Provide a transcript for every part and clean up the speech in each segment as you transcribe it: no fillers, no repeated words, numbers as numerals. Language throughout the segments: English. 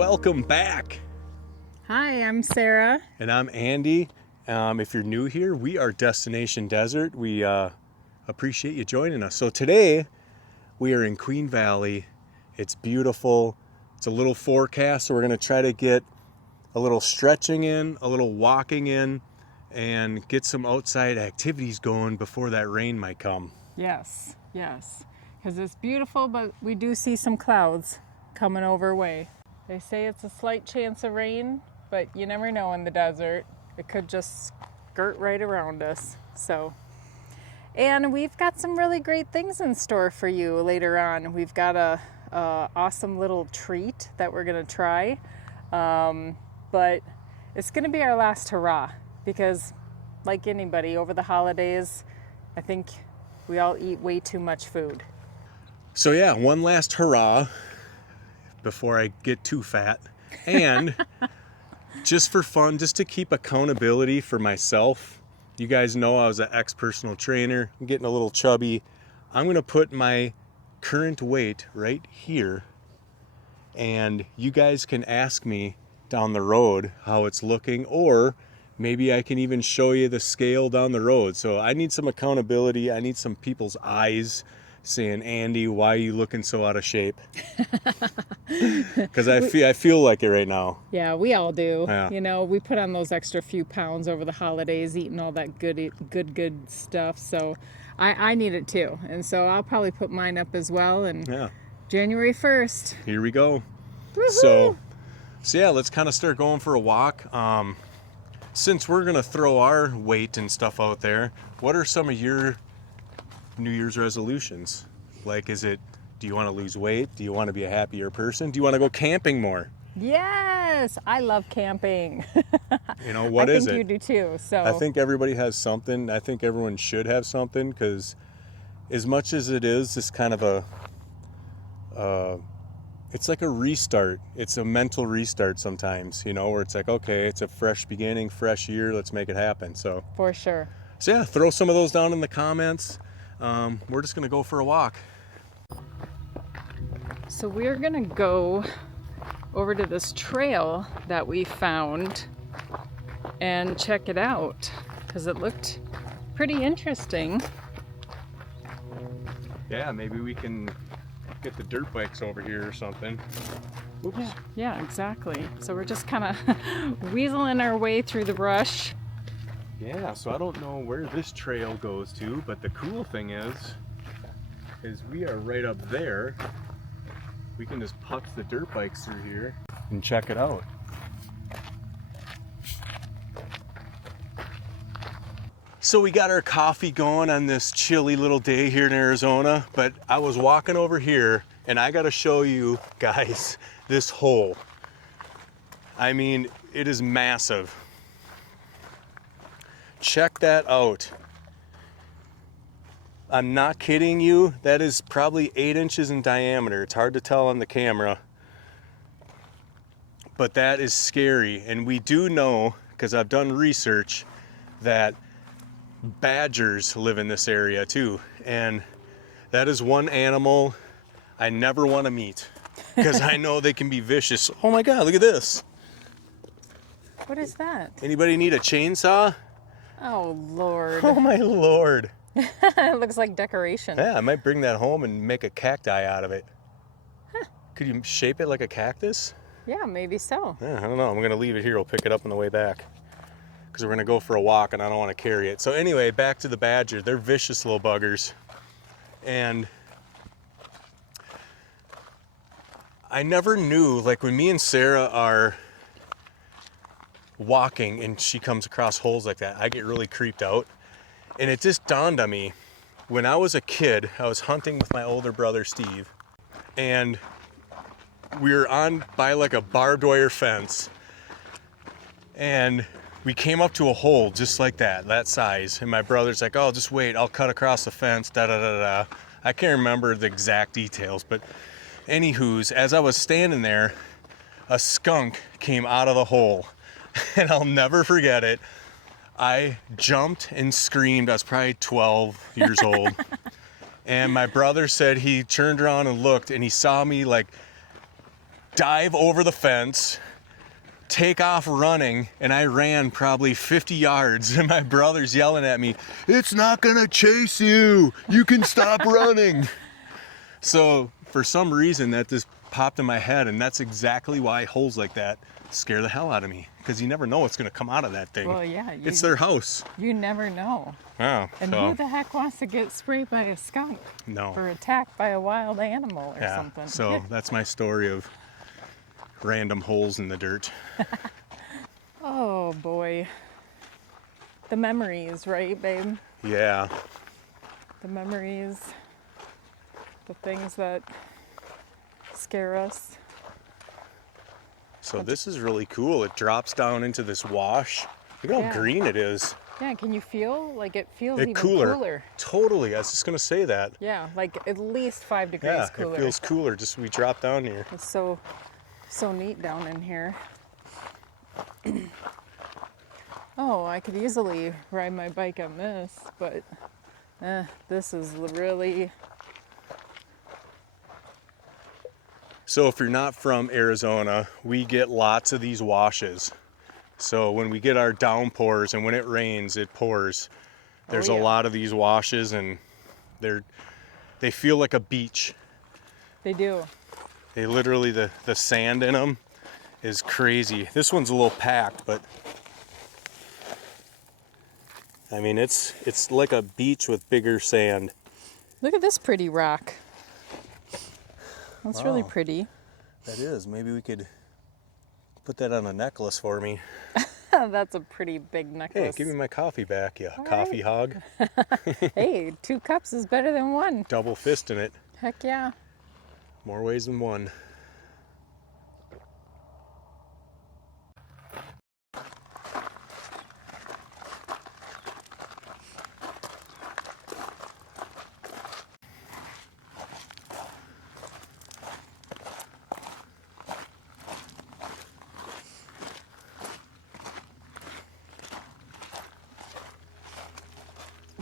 welcome back. Hi, I'm Sarah. And I'm Andy. If you're new here, we are Destination Desert. We appreciate you joining us. So today we are in Queen Valley. It's beautiful. It's a little forecast, so we're going to try to get a little stretching in, a little walking in, and get some outside activities going before that rain might come. Yes, because it's beautiful, but we do see some clouds coming over way. They say it's a slight chance of rain, but you never know in the desert. It could just skirt right around us. And we've got some really great things in store for you later on. We've got a awesome little treat that we're gonna try, but it's gonna be our last hurrah, because like anybody over the holidays, I think we all eat way too much food. So yeah, one last hurrah before I get too fat. And just for fun, just to keep accountability for myself. You guys know I was an ex-personal trainer. I'm getting a little chubby. I'm gonna put my current weight right here, and you guys can ask me down the road how it's looking, or maybe I can even show you the scale down the road. So I need some accountability. I need some people's eyes saying, Andy, why are you looking so out of shape? Because I feel like it right now. Yeah, we all do. Yeah. You know, we put on those extra few pounds over the holidays, eating all that good stuff. So I need it too. And so I'll probably put mine up as well. And Yeah. January 1st. Here we go. Woohoo! So yeah, let's kind of start going for a walk. Since we're gonna throw our weight and stuff out there, what are some of your New Year's resolutions? Like, do you want to lose weight? Do you want to be a happier person? Do you want to go camping more? Yes, I love camping. You know, what is it? I think you do too. So I think everybody has something. I think everyone should have something, because as much as it is just kind of it's like a restart. It's a mental restart sometimes, you know, where it's like, okay, it's a fresh beginning, fresh year, let's make it happen. So for sure. So yeah, throw some of those down in the comments. We're just gonna go for a walk. So we're gonna go over to this trail that we found and check it out, because it looked pretty interesting. Yeah, maybe we can get the dirt bikes over here or something. Oops. Yeah, exactly. So we're just kind of weaseling our way through the brush. Yeah, so I don't know where this trail goes to, but the cool thing is we are right up there. We can just putz the dirt bikes through here and check it out. So we got our coffee going on this chilly little day here in Arizona, but I was walking over here and I gotta show you guys this hole. I mean, it is massive. Check that out. I'm not kidding you. That is probably 8 inches in diameter. It's hard to tell on the camera, but that is scary. And we do know, because I've done research, that badgers live in this area too. And that is one animal I never want to meet, because I know they can be vicious. Oh my God, look at this. What is that? Anybody need a chainsaw? Oh, Lord. Oh my Lord. It looks like decoration. Yeah, I might bring that home and make a cacti out of it. Huh. Could you shape it like a cactus? Yeah, maybe so. Yeah, I don't know. I'm going to leave it here. We'll pick it up on the way back, because we're going to go for a walk and I don't want to carry it. So anyway, back to the badger. They're vicious little buggers. And I never knew, like when me and Sarah are walking and she comes across holes like that, I get really creeped out. And it just dawned on me, when I was a kid, I was hunting with my older brother Steve, and we were on by like a barbed wire fence, and we came up to a hole just like that size, and my brother's like, oh, just wait, I'll cut across the fence, da da da da. I can't remember the exact details, but anywho's, as I was standing there, a skunk came out of the hole, and I'll never forget it. I jumped and screamed. I was probably 12 years old. And my brother said he turned around and looked, and he saw me like dive over the fence, take off running, and I ran probably 50 yards, and my brother's yelling at me, "It's not gonna chase you. You can stop running." So for some reason that just popped in my head, and that's exactly why holes like that scare the hell out of me, because you never know what's gonna come out of that thing. Well, yeah. It's their house. You never know. Wow. And who the heck wants to get sprayed by a skunk? No. Or attacked by a wild animal or something? So that's my story of random holes in the dirt. Oh boy. The memories, right, babe? Yeah. The memories. The things that scare us. So this is really cool. It drops down into this wash. Look how green it is. Yeah, can you feel? Like it feels It's even cooler. Totally. I was just gonna say that. Yeah, like at least 5 degrees cooler. It feels cooler. Just we drop down here. It's so neat down in here. Oh, I could easily ride my bike on this, but this is really. So if you're not from Arizona, we get lots of these washes. So when we get our downpours and when it rains, it pours. There's a lot of these washes, and they feel like a beach. They do. They literally, the sand in them is crazy. This one's a little packed, but I mean, it's like a beach with bigger sand. Look at this pretty rock. That's really Wow. pretty. That is. Maybe we could put that on a necklace for me. That's a pretty big necklace. Hey, give me my coffee back, you All coffee hog. Hey, 2 cups is better than 1. Double fisting it. Heck yeah. More ways than one.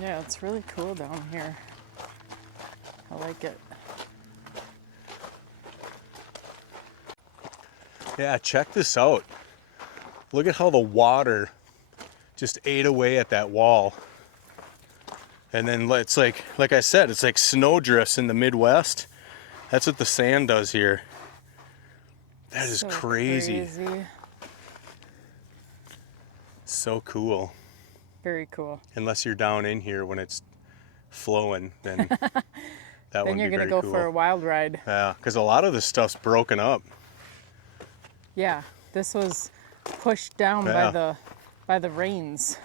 Yeah, it's really cool down here. I like it. Yeah, check this out. Look at how the water just ate away at that wall. And then it's like I said, it's like snowdrifts in the Midwest. That's what the sand does here. That is So crazy. crazy. So cool. Very cool. Unless you're down in here when it's flowing, then that Then would you're be gonna very go cool. for a wild ride. Yeah, because a lot of this stuff's broken up. Yeah, this was pushed down by the rains.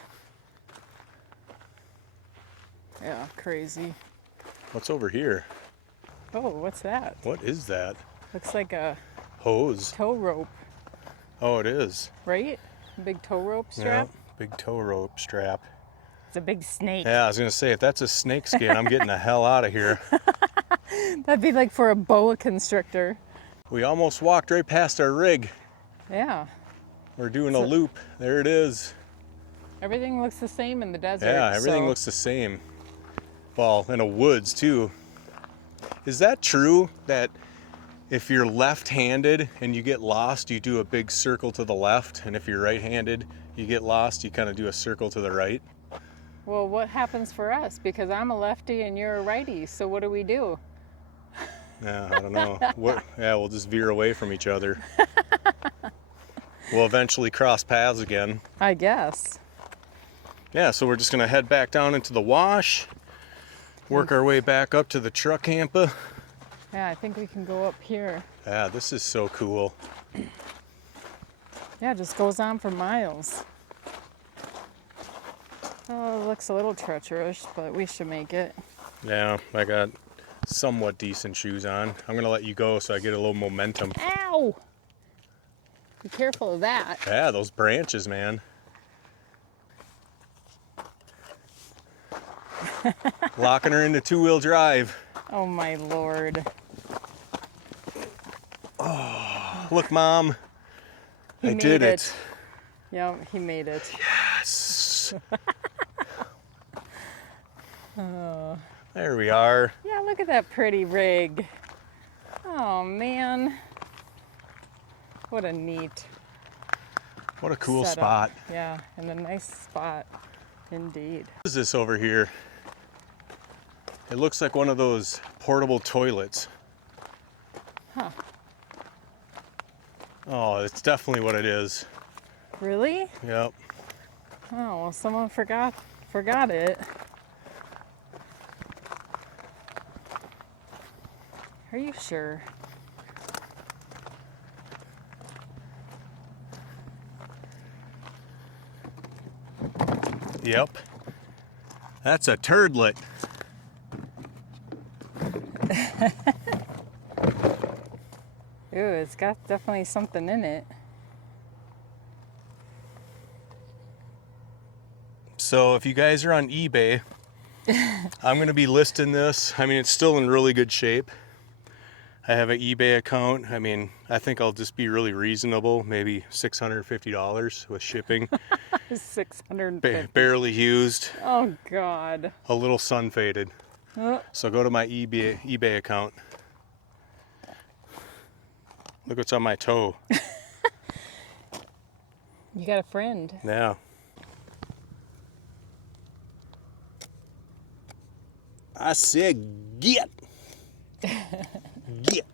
Yeah, crazy. What's over here? Oh, what's that? What is that? Looks like a Hose. tow rope, Oh, it is. right? A big tow rope strap. Yeah, big tow rope strap. It's a big snake. Yeah, I was gonna say, if that's a snake skin, I'm getting the hell out of here. That'd be like for a boa constrictor. We almost walked right past our rig. Yeah. We're doing a loop. There it is. Everything looks the same in the desert. Yeah, everything so- looks the same. Well, in a woods too. Is that true that if you're left-handed and you get lost, you do a big circle to the left, and if you're right-handed, you get lost, you kind of do a circle to the right? Well, what happens for us? Because I'm a lefty and you're a righty, so what do we do? Yeah, I don't know. We'll just veer away from each other. We'll eventually cross paths again. I guess. Yeah, so we're just gonna head back down into the wash, work our way back up to the truck camper. Yeah, I think we can go up here. Yeah, this is so cool. Yeah, it just goes on for miles. Oh, it looks a little treacherous, but we should make it. Yeah, I got somewhat decent shoes on. I'm gonna let you go so I get a little momentum. Ow! Be careful of that. Yeah, those branches, man. Locking her into two-wheel drive. Oh my lord. Look, Mom. He I made did it. Yep, he made it. Yes. There we are. Yeah, look at that pretty rig. Oh man. What a neat What a cool setup. spot. Yeah, and a nice spot indeed. What is this over here? It looks like one of those portable toilets. Huh. Oh, it's definitely what it is. Really? Yep. Oh, well, someone forgot it. Are you sure? Yep. That's a turdlet. Ooh, it's got definitely something in it. So if you guys are on eBay, I'm going to be listing this. I mean, it's still in really good shape. I have an eBay account. I mean, I think I'll just be really reasonable, maybe $650 with shipping. 650. Barely used, Oh, God. a little sun faded. So go to my eBay account. Look what's on my toe. You got a friend. Yeah. I said get. Get.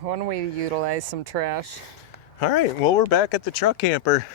One way to utilize some trash. All right, well, we're back at the truck camper.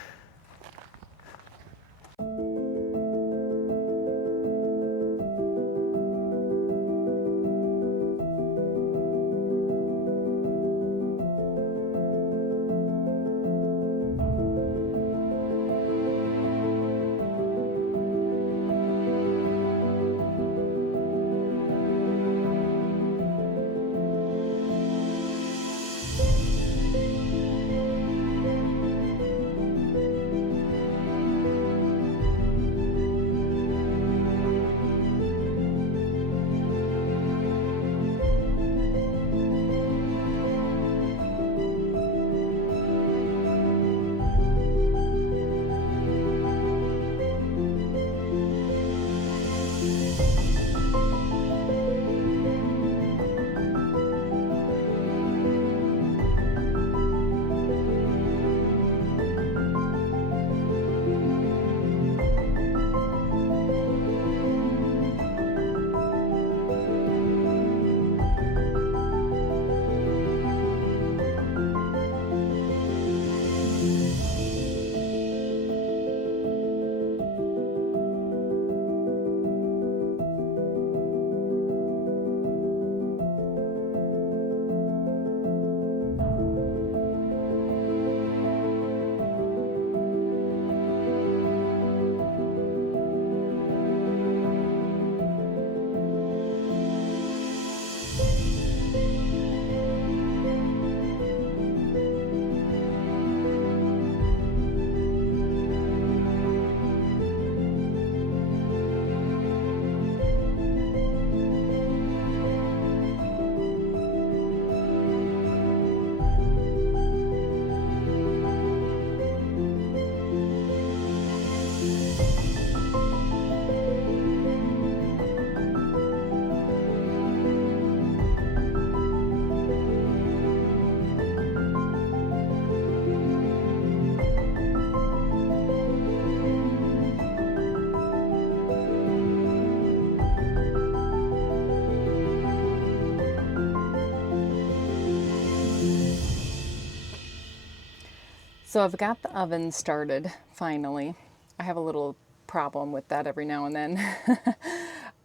So I've got the oven started, finally. I have a little problem with that every now and then.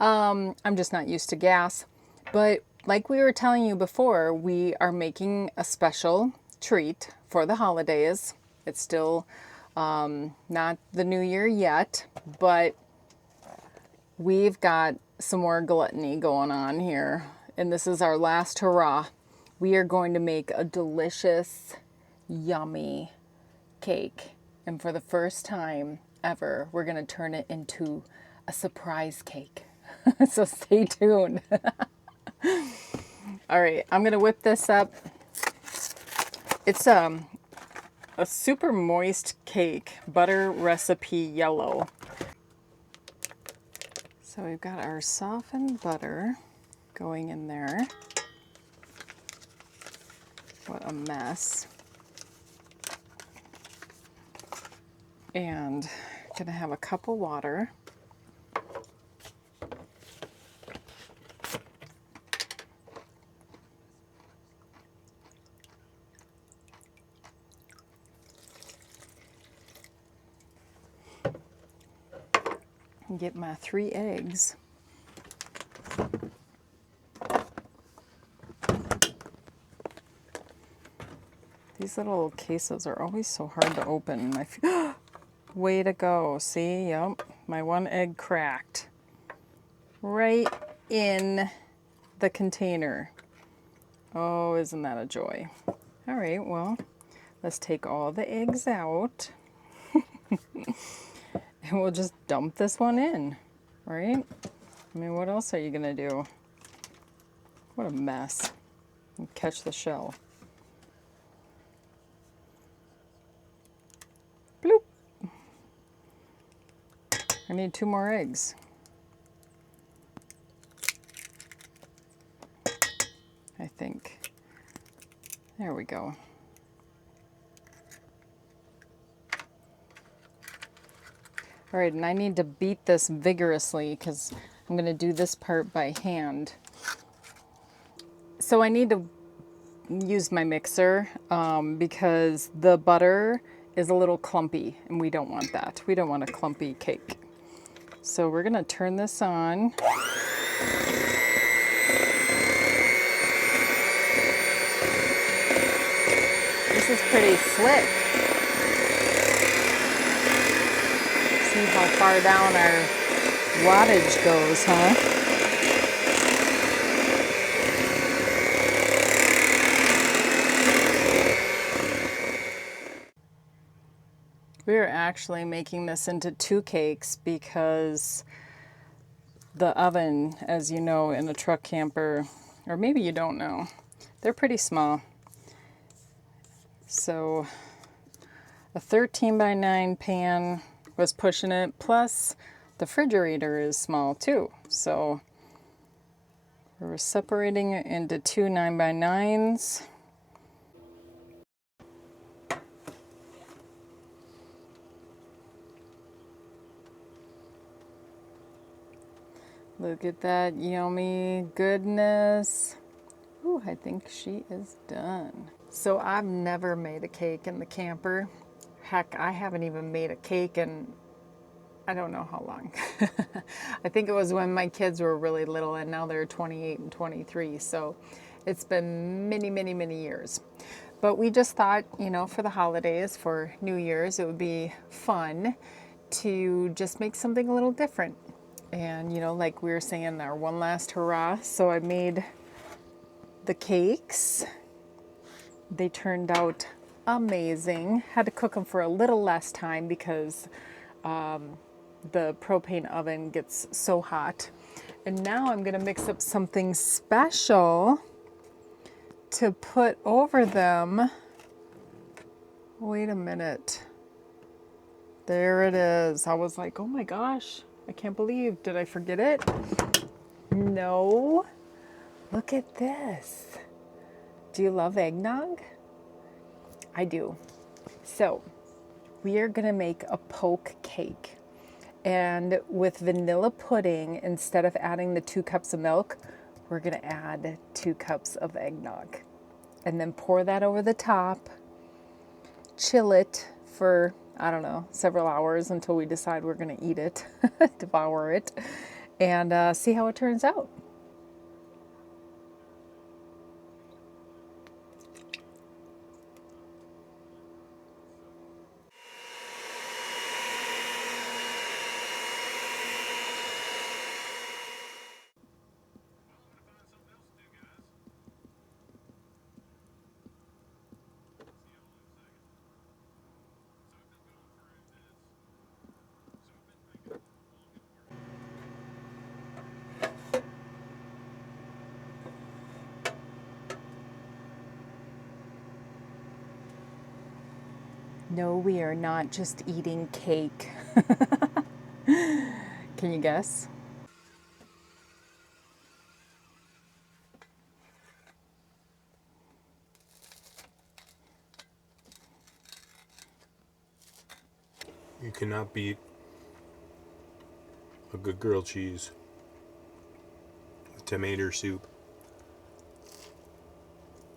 I'm just not used to gas. But like we were telling you before, we are making a special treat for the holidays. It's still not the new year yet, but we've got some more gluttony going on here. And this is our last hurrah. We are going to make a delicious, yummy cake. And for the first time ever, we're going to turn it into a surprise cake. So stay tuned. All right, I'm going to whip this up. It's a super moist cake, butter recipe yellow. So we've got our softened butter going in there. What a mess. And gonna have a cup of water. And get my 3 eggs. These little cases are always so hard to open. Way to go. See, yep, my 1 egg cracked. Right in the container. Oh, isn't that a joy? All right, well, let's take all the eggs out. And we'll just dump this one in, right? I mean, what else are you gonna do? What a mess. And catch the shell. Bloop. I need 2 more eggs. I think. There we go. All right, and I need to beat this vigorously because I'm going to do this part by hand. So I need to use my mixer because the butter is a little clumpy and we don't want that. We don't want a clumpy cake. So we're going to turn this on. This is pretty slick. See how far down our wattage goes, huh? We're actually making this into 2 cakes because the oven, as you know, in a truck camper, or maybe you don't know, they're pretty small. So a 13x9 pan was pushing it, plus the refrigerator is small too. So we're separating it into 2 9x9s. Look at that yummy goodness. Ooh, I think she is done. So I've never made a cake in the camper. Heck, I haven't even made a cake in I don't know how long. I think it was when my kids were really little and now they're 28 and 23. So it's been many, many, many years. But we just thought, you know, for the holidays, for New Year's, it would be fun to just make something a little different. And, you know, like we were saying, our one last hurrah. So I made the cakes. They turned out amazing. Had to cook them for a little less time because the propane oven gets so hot. And now I'm gonna mix up something special to put over them. Wait a minute. There it is. I was like, oh my gosh, I can't believe, did I forget it? No. Look at this. Do you love eggnog? I do. So we are gonna make a poke cake. And with vanilla pudding, instead of adding the 2 cups of milk, we're gonna add 2 cups of eggnog. And then pour that over the top, chill it for, I don't know, several hours until we decide we're gonna eat it, devour it, and see how it turns out. No, we are not just eating cake. Can you guess? You cannot beat a good grilled cheese with tomato soup.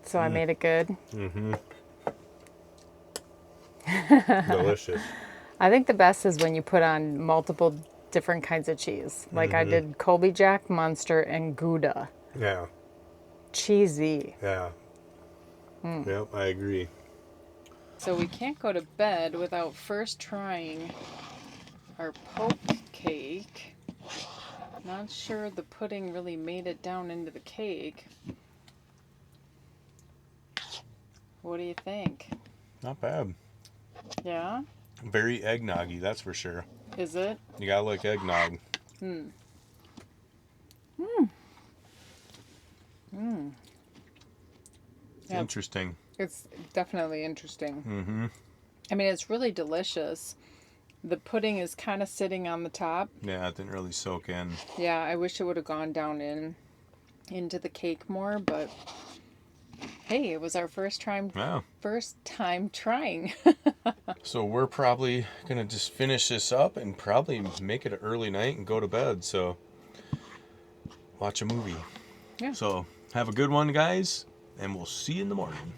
So I made it good. Mm-hmm. Delicious. I think the best is when you put on multiple different kinds of cheese. Like I did Colby Jack, Munster, and Gouda. Yeah. Cheesy. Yeah. Yep, I agree. So we can't go to bed without first trying our poke cake. Not sure the pudding really made it down into the cake. What do you think? Not bad. Yeah? Very eggnoggy, that's for sure. Is it? You gotta like eggnog. Yeah. Interesting. It's definitely interesting. Mm-hmm. I mean, it's really delicious. The pudding is kind of sitting on the top. Yeah, it didn't really soak in. Yeah, I wish it would have gone down into the cake more, but hey, it was our first time trying. So we're probably gonna just finish this up and probably make it an early night and go to bed. So watch a movie. Yeah. So have a good one, guys, and we'll see you in the morning.